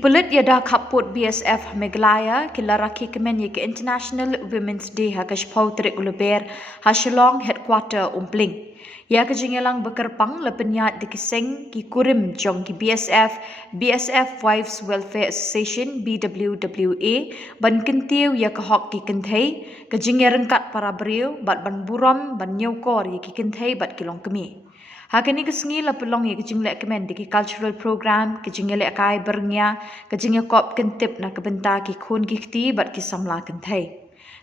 Pulut yada kaput BSF Meghalaya kilaraki kemen ye ke International Women's Day ha kashpau terik uluber ha Shillong headquarter umpling. Ya ke jingelang bekerpang lepenyat di kiseng ki kurim jong ki BSF Wives Welfare Association BWWA ban kentiu ya ke hok ki kenthei ke jingerengkat para beriu bat ban buram ban nyaukor ye ki kenthei bat kilong kemi. Hakini kesengi la pelong ye kejinglek kemen di cultural program kejinglek kai bernya kejingnya kop kentip na kebenta ki khun kikti bat ki samla kentai.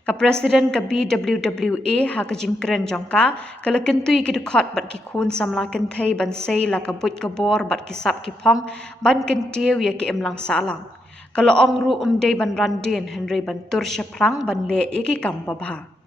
Ka presiden ka BWWA ha kejingkren jongka kala kentui ki dekot bat ki khun samla kentai ban sei la ka but kabor bat ki sap ki pong ban kentiu ye ki emlang salang. Kalau ong ru umdei ban randin Henry ban tur syaplang ban le ye ki kam babha.